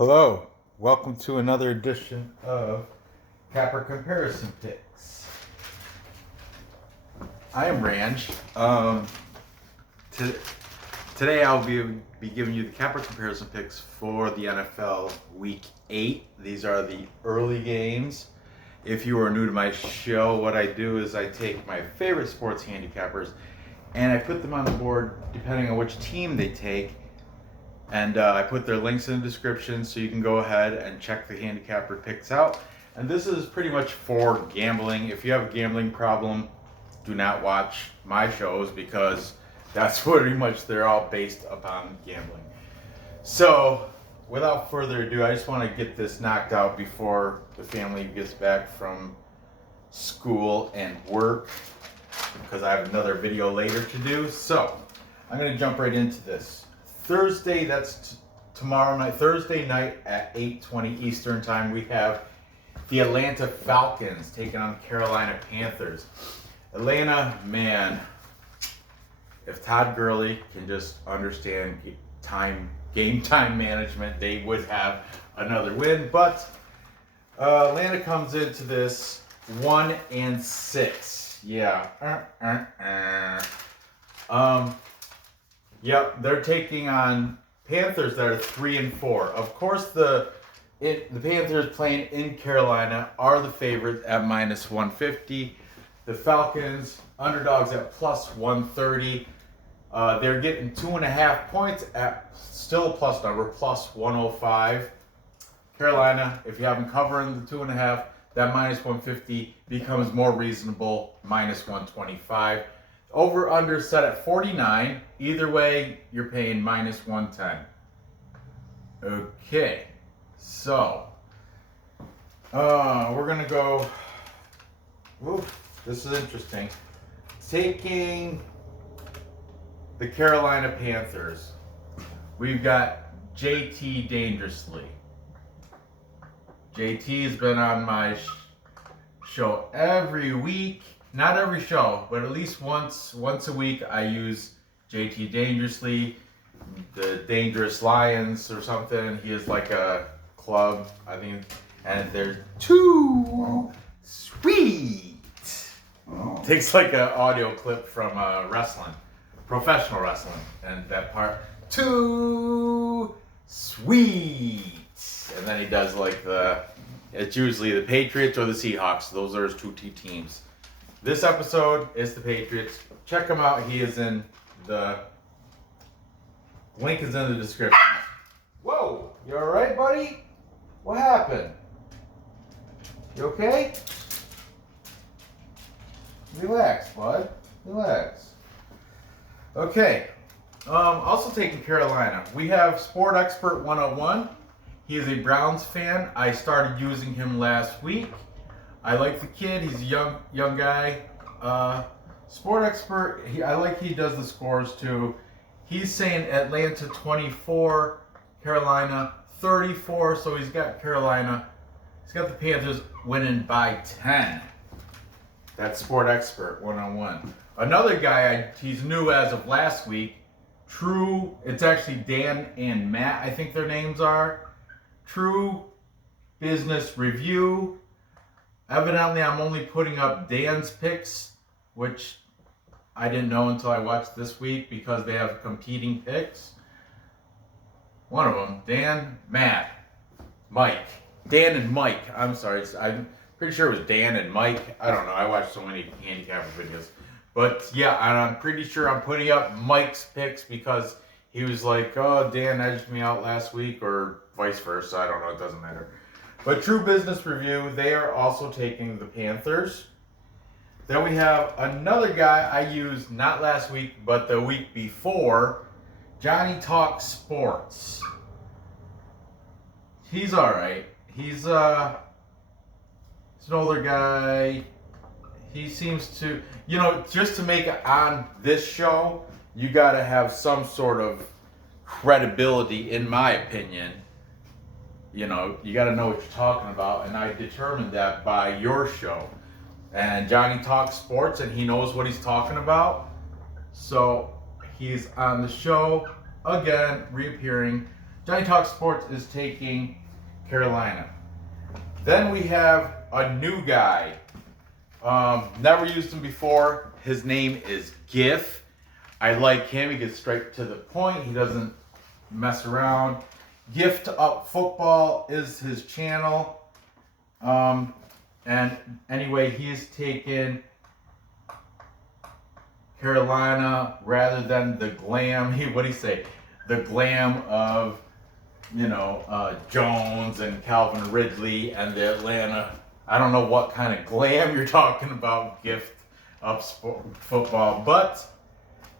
Hello, welcome to another edition of Capper Comparison Picks. I am Ranj. Today I'll be giving you the Capper Comparison Picks for the NFL Week 8. These are the early games. If you are new to my show, what I do is I take my favorite sports handicappers and I put them on the board depending on which team they take. And I put their links in the description so you can go ahead and check the handicapper picks out. And this is pretty much for gambling. If you have a gambling problem, do not watch my shows because that's pretty much they're all based upon gambling. So, without further ado, I just want to get this knocked out before the family gets back from school and work because I have another video later to do. So, I'm going to jump right into this. Thursday, that's tomorrow night, Thursday night at 8:20 Eastern time, we have the Atlanta Falcons taking on Carolina Panthers. Atlanta, man, if Todd Gurley can just understand game time management, they would have another win. But Atlanta comes into this 1-6. Yeah. Yep, they're taking on Panthers that are 3-4. Of course, the Panthers playing in Carolina are the favorite at -150. The Falcons, underdogs at +130. They're getting 2.5 points at still a plus number, +105. Carolina, if you have them covering the 2.5, that -150 becomes more reasonable, -125. Over under set at 49. Either way, you're paying -110. Okay, so we're gonna go. Ooh, this is interesting. Taking the Carolina Panthers, we've got JT Dangerously. JT has been on my show every week. Not every show, but at least once a week I use JT Dangerously, the Dangerous Lions or something. He is like a club, I think, and they're too sweet. Takes like an audio clip from wrestling, professional wrestling, and that part, too sweet. And then he does like it's usually the Patriots or the Seahawks. Those are his two teams. This episode is the Patriots. Check him out. He is in the link is in the description. Whoa, you all right, buddy? What happened? You okay? Relax, bud. Relax. Okay. Also taking Carolina. We have Sport Expert 101. He is a Browns fan. I started using him last week. I like the kid. He's a young guy. Sport Expert. I like he does the scores too. He's saying Atlanta 24, Carolina 34. So he's got Carolina. He's got the Panthers winning by 10. That's Sport Expert 101. Another guy. He's new as of last week. True. It's actually Dan and Matt. I think their names are. True Business Review. Evidently, I'm only putting up Dan's picks, which I didn't know until I watched this week because they have competing picks. One of them, Dan, Matt, Mike. Dan and Mike. I'm sorry. I'm pretty sure it was Dan and Mike. I don't know. I watched so many handicapper videos. But yeah, I'm pretty sure I'm putting up Mike's picks because he was like, oh, Dan edged me out last week or vice versa. I don't know. It doesn't matter. But True Business Review, they are also taking the Panthers. Then we have another guy I used not last week, but the week before, Johnny Talk Sports. He's all right. He's an older guy. He seems to, just to make it on this show, you got to have some sort of credibility, in my opinion. You got to know what you're talking about, and I determined that by your show. And Johnny talks sports, and he knows what he's talking about. So he's on the show again, reappearing. Johnny Talk Sports is taking Carolina. Then we have a new guy. Never used him before. His name is Giff. I like him. He gets straight to the point. He doesn't mess around. Gift Up Football is his channel. And anyway, he's taken Carolina rather than the glam. What do you say? The glam of, Jones and Calvin Ridley and the Atlanta. I don't know what kind of glam you're talking about, Gift Up Football. But,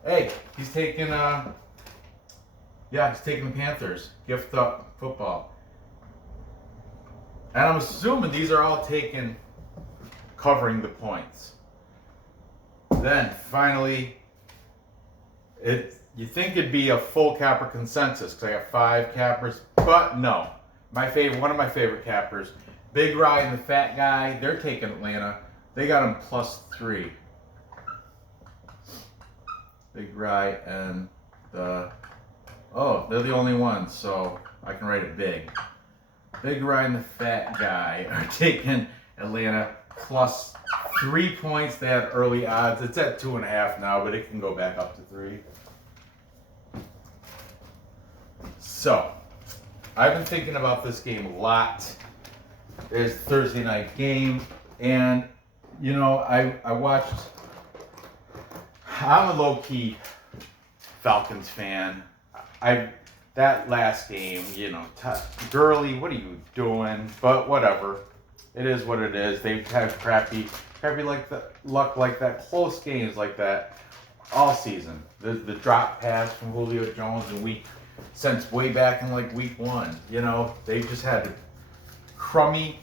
hey, he's taking, he's taking the Panthers. Gift Up Football. And I'm assuming these are all taken covering the points. Then, finally, you think it'd be a full capper consensus because I got 5 cappers, but no. One of my favorite cappers, Big Rye and the Fat Guy, they're taking Atlanta. They got them +3. Big Rye and they're the only ones, so I can write it big. Big Rye and the Fat Guy are taking Atlanta +3 points. They had early odds. It's at 2.5 now, but it can go back up to 3. So, I've been thinking about this game a lot. There's a Thursday night game, and I watched. I'm a low-key Falcons fan. That last game, Gurley, what are you doing? But whatever, it is what it is. They've had crappy luck like that, close games like that all season. The drop pass from Julio Jones since way back in week 1. They've just had crummy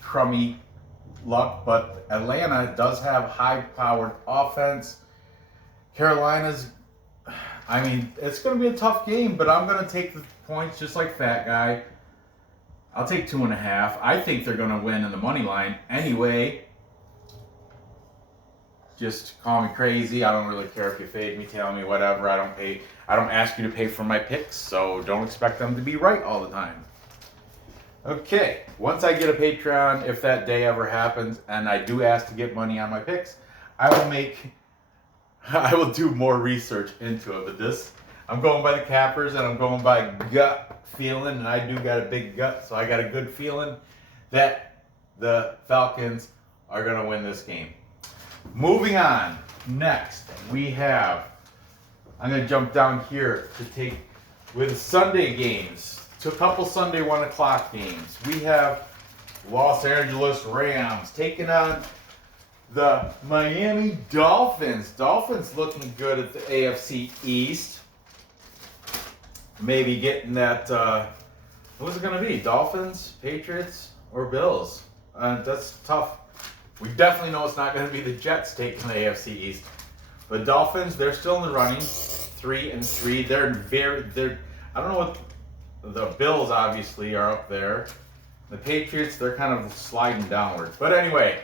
luck. But Atlanta does have high-powered offense. Carolina's. It's going to be a tough game, but I'm going to take the points just like Fat Guy. I'll take 2.5. I think they're going to win in the money line anyway. Just call me crazy. I don't really care if you fade me, tell me whatever. I don't ask you to pay for my picks, so don't expect them to be right all the time. Okay, once I get a Patreon, if that day ever happens, and I do ask to get money on my picks, I will do more research into it, but I'm going by the cappers and I'm going by gut feeling, and I do got a big gut, so I got a good feeling that the Falcons are going to win this game. Moving on, next I'm going to jump down here to take with Sunday games, to a couple Sunday 1 o'clock games. We have Los Angeles Rams taking on the Miami Dolphins. Dolphins looking good at the AFC East. Maybe getting that, who's it going to be? Dolphins, Patriots, or Bills? That's tough. We definitely know it's not going to be the Jets taking the AFC East. But Dolphins, they're still in the running. 3-3. They're I don't know what, the Bills obviously are up there. The Patriots, they're kind of sliding downward. But anyway,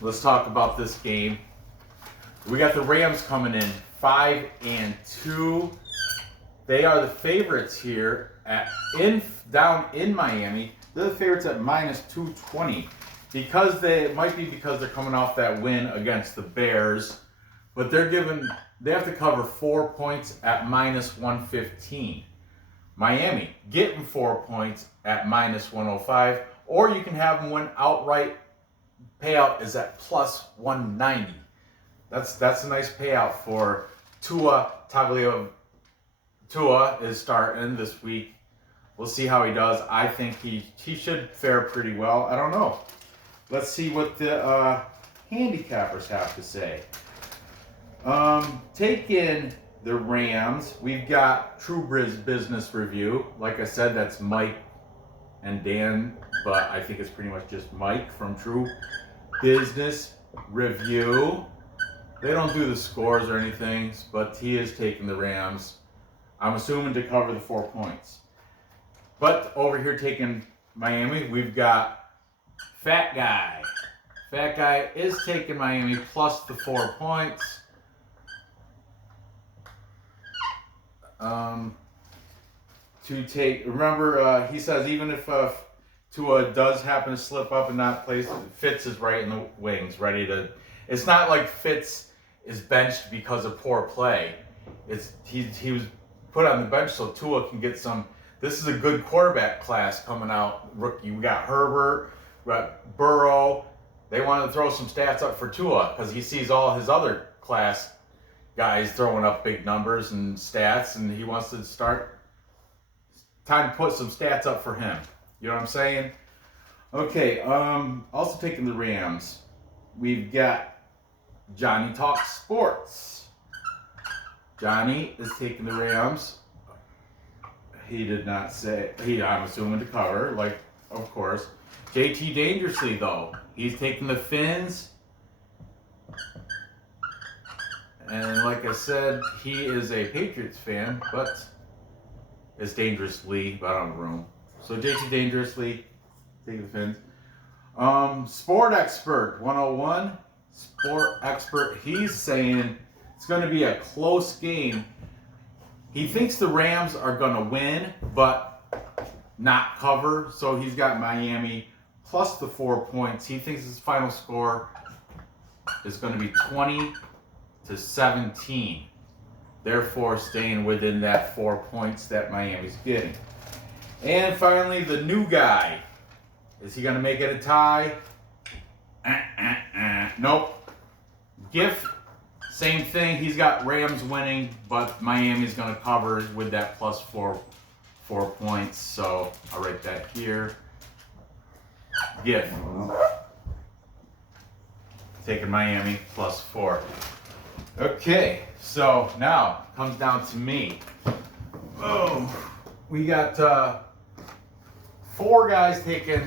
let's talk about this game. We got the Rams coming in 5-2. They are the favorites here down in Miami. They're the favorites at -220. It might be because they're coming off that win against the Bears, but they have to cover 4 points at -115. Miami getting 4 points at -105, or you can have them win outright. Payout is at +190. That's a nice payout for Tua Tagovailoa. Tua is starting this week. We'll see how he does. I think he should fare pretty well. I don't know. Let's see what the handicappers have to say. Take in the Rams. We've got True Business Review. Like I said, that's Mike and Dan, but I think it's pretty much just Mike from True Business Review. They don't do the scores or anything, but he is taking the Rams. I'm assuming to cover the 4 points. But over here taking Miami, we've got Fat Guy. Fat Guy is taking Miami plus the 4 points. to take. Remember, he says even if Tua does happen to slip up and not play, Fitz is right in the wings, ready to. It's not like Fitz is benched because of poor play. He was put on the bench so Tua can get some. This is a good quarterback class coming out. Rookie, we got Herbert, we got Burrow. They want to throw some stats up for Tua because he sees all his other class guys throwing up big numbers and stats, and he wants to start. Time to put some stats up for him. You know what I'm saying? Okay. Also taking the Rams, we've got Johnny Talks Sports. Johnny is taking the Rams. He did not say. I'm assuming to cover, like of course. JT Dangerously though, he's taking the Fins. And like I said, he is a Patriots fan, but is dangerously out of the room. So JT Dangerously, take the Fins. Sport Expert 101. Sport Expert, he's saying it's going to be a close game. He thinks the Rams are going to win, but not cover. So he's got Miami plus the 4 points. He thinks his final score is going to be 20-17. Therefore, staying within that 4 points that Miami's getting. And finally, the new guy. Is he going to make it a tie? Nope. Gift, same thing. He's got Rams winning, but Miami's going to cover with that plus 4 points. So I'll write that here. Gift. Taking Miami plus 4. Okay, so now comes down to me. Oh, we got 4 guys taking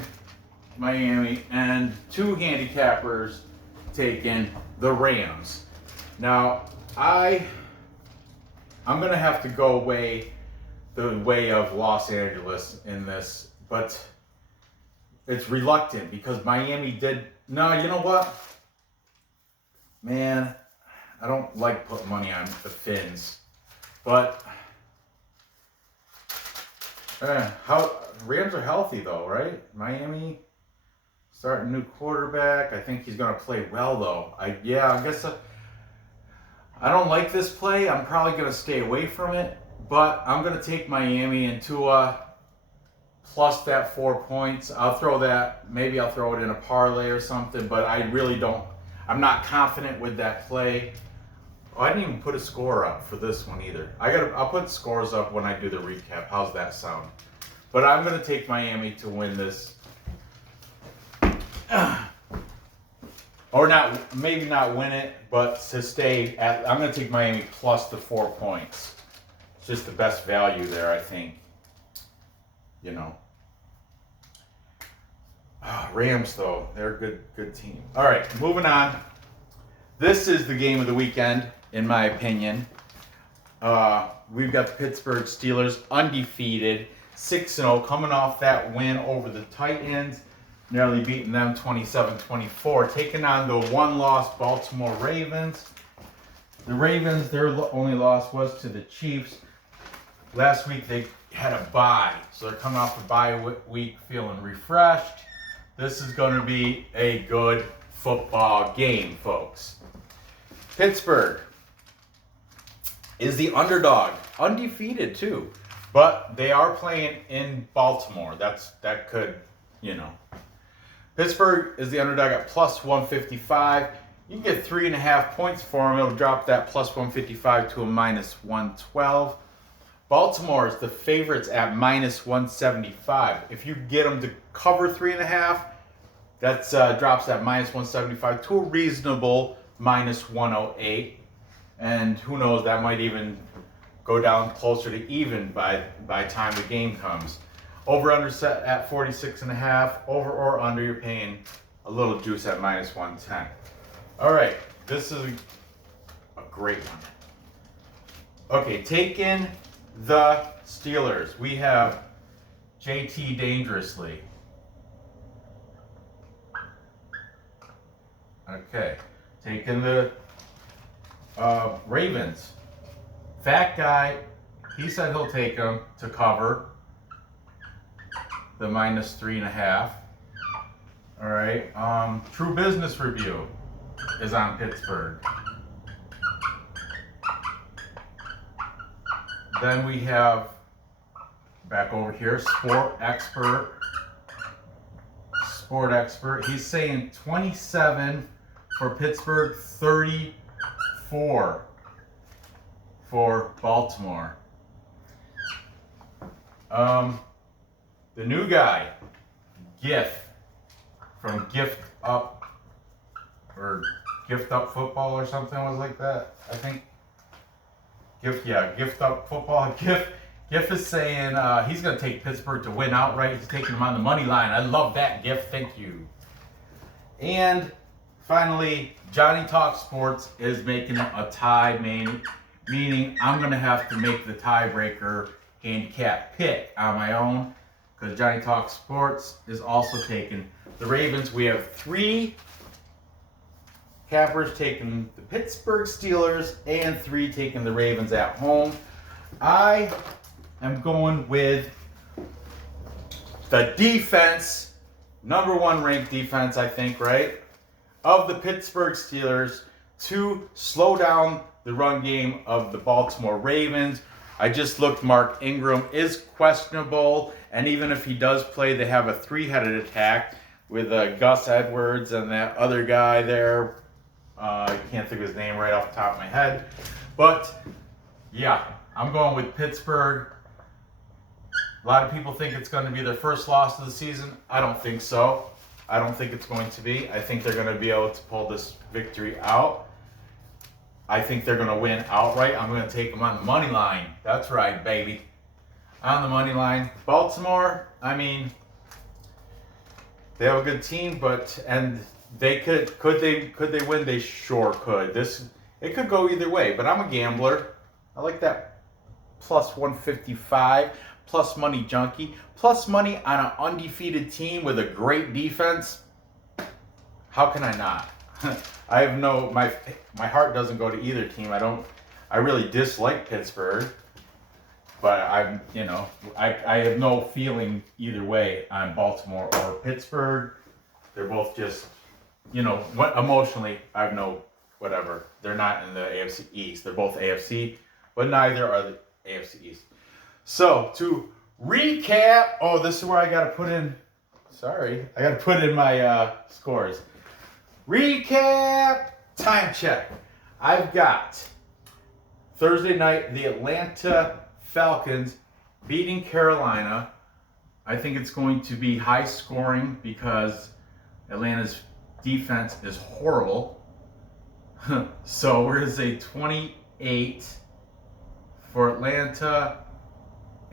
Miami and 2 handicappers taking the Rams. Now, I'm gonna have to go the way of Los Angeles in this, but it's reluctant because Miami did. No, you know what, man. I don't like putting money on the Fins, but Rams are healthy though, right? Miami starting new quarterback. I think he's gonna play well though. I guess I don't like this play. I'm probably gonna stay away from it, but I'm gonna take Miami and Tua plus that 4 points. Maybe I'll throw it in a parlay or something, but I really don't. I'm not confident with that play. Oh, I didn't even put a score up for this one either. I'll put scores up when I do the recap. How's that sound? But I'm gonna take Miami to win this. Or not, maybe not win it, but to stay at. I'm gonna take Miami plus the 4 points. It's just the best value there, I think. You know. Rams though, they're a good team. All right, moving on. This is the game of the weekend, in my opinion. We've got the Pittsburgh Steelers undefeated, 6-0, coming off that win over the Titans, nearly beating them 27-24, taking on the one-loss Baltimore Ravens. The Ravens, their only loss was to the Chiefs. Last week they had a bye, so they're coming off a bye week feeling refreshed. This is going to be a good football game, folks. Pittsburgh is the underdog, undefeated too, but they are playing in Baltimore. That could, you know. Pittsburgh is the underdog at plus 155. You can get 3.5 points for them. It'll drop that plus 155 to a minus 112. Baltimore is the favorites at minus 175. If you get them to cover 3.5, that drops that minus 175 to a reasonable minus 108. And who knows, that might even go down closer to even by time the game comes. Over under set at 46.5. Over or under, you're paying a little juice at minus 110. All right, this is a great one. Okay, taking the Steelers. We have JT Dangerously. Okay, taking the Ravens. Fat guy, he said he'll take them to cover the -3.5. All right. True Business Review is on Pittsburgh. Then we have back over here, Sport Expert. He's saying 27 for Pittsburgh, 34 for Baltimore. The new guy, Gift, from Gift Up Football or something was like that, I think. Gift Up Football. Gift is saying he's going to take Pittsburgh to win outright. He's taking them on the money line. I love that, Gift. Thank you. And finally, Johnny Talk Sports is making it a tie, meaning I'm going to have to make the tiebreaker handicap pick on my own, because Johnny Talk Sports is also taking the Ravens. We have 3 cappers taking the Pittsburgh Steelers and 3 taking the Ravens at home. I am going with the defense, #1 ranked defense, I think, right, of the Pittsburgh Steelers to slow down the run game of the Baltimore Ravens. I just looked, Mark Ingram is questionable, and even if he does play, they have a 3-headed attack with Gus Edwards and that other guy there. I can't think of his name right off the top of my head. But, yeah, I'm going with Pittsburgh. A lot of people think it's going to be their first loss of the season. I don't think so. I don't think it's going to be. I think they're going to be able to pull this victory out. I think they're going to win outright. I'm going to take them on the money line. That's right, baby. On the money line. Baltimore, I mean, they have a good team, and they could they win? They sure could. It could go either way, but I'm a gambler. I like that +155, plus money junkie, plus money on an undefeated team with a great defense. How can I not? I have my heart doesn't go to either team. I really dislike Pittsburgh, but I have no feeling either way on Baltimore or Pittsburgh. They're both just, emotionally, I have no whatever. They're not in the AFC East. They're both AFC, but neither are the AFC East. So to recap, this is where I got to put in. Sorry, I got to put in my scores. Recap, time check. I've got Thursday night, the Atlanta Falcons beating Carolina. I think it's going to be high scoring because Atlanta's defense is horrible. So we're going to say 28 for Atlanta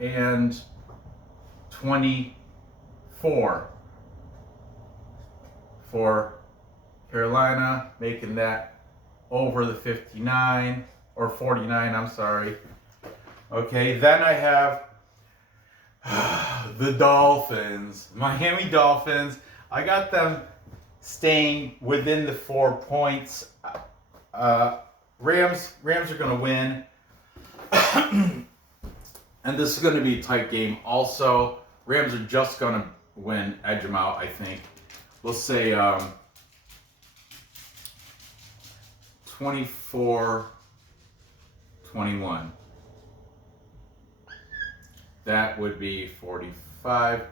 and 24 for Carolina, making that over the 59 or 49, I'm sorry. Okay, then I have the Dolphins, Miami Dolphins. I got them staying within the 4 points. Rams are going to win. And this is going to be a tight game also. Rams are just going to win, edge them out, I think. We'll say 24-21. That would be 45.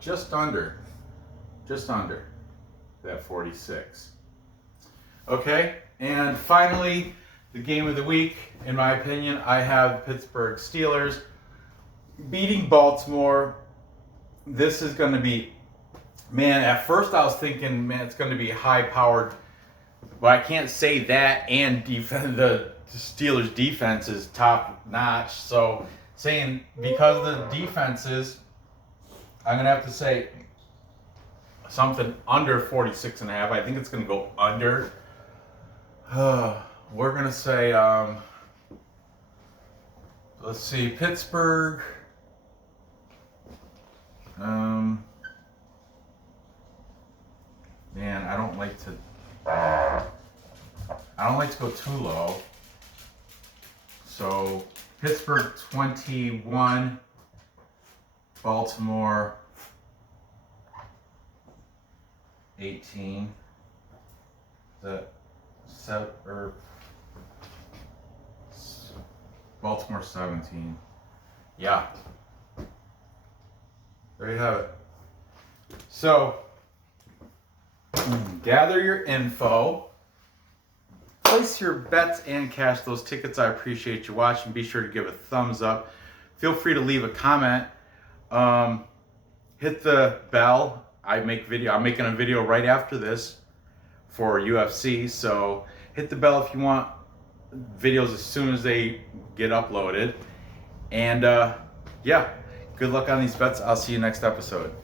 Just under that 46. Okay, and finally, the game of the week, in my opinion, I have Pittsburgh Steelers beating Baltimore. This is going to be, at first I was thinking, it's going to be high-powered, but I can't say that and the Steelers' defense is top-notch. So saying because of the defenses, I'm going to have to say something under 46.5. I think it's going to go under. We're going to say, let's see, Pittsburgh. I don't like to go too low. So Pittsburgh 21, Baltimore 18. Is that 7 or Baltimore 17? Yeah. There you have it. So, gather your info. Place your bets and cash those tickets. I appreciate you watching. Be sure to give a thumbs up. Feel free to leave a comment. Hit the bell. I'm making a video right after this for UFC. So hit the bell if you want videos as soon as they get uploaded. And yeah, good luck on these bets. I'll see you next episode.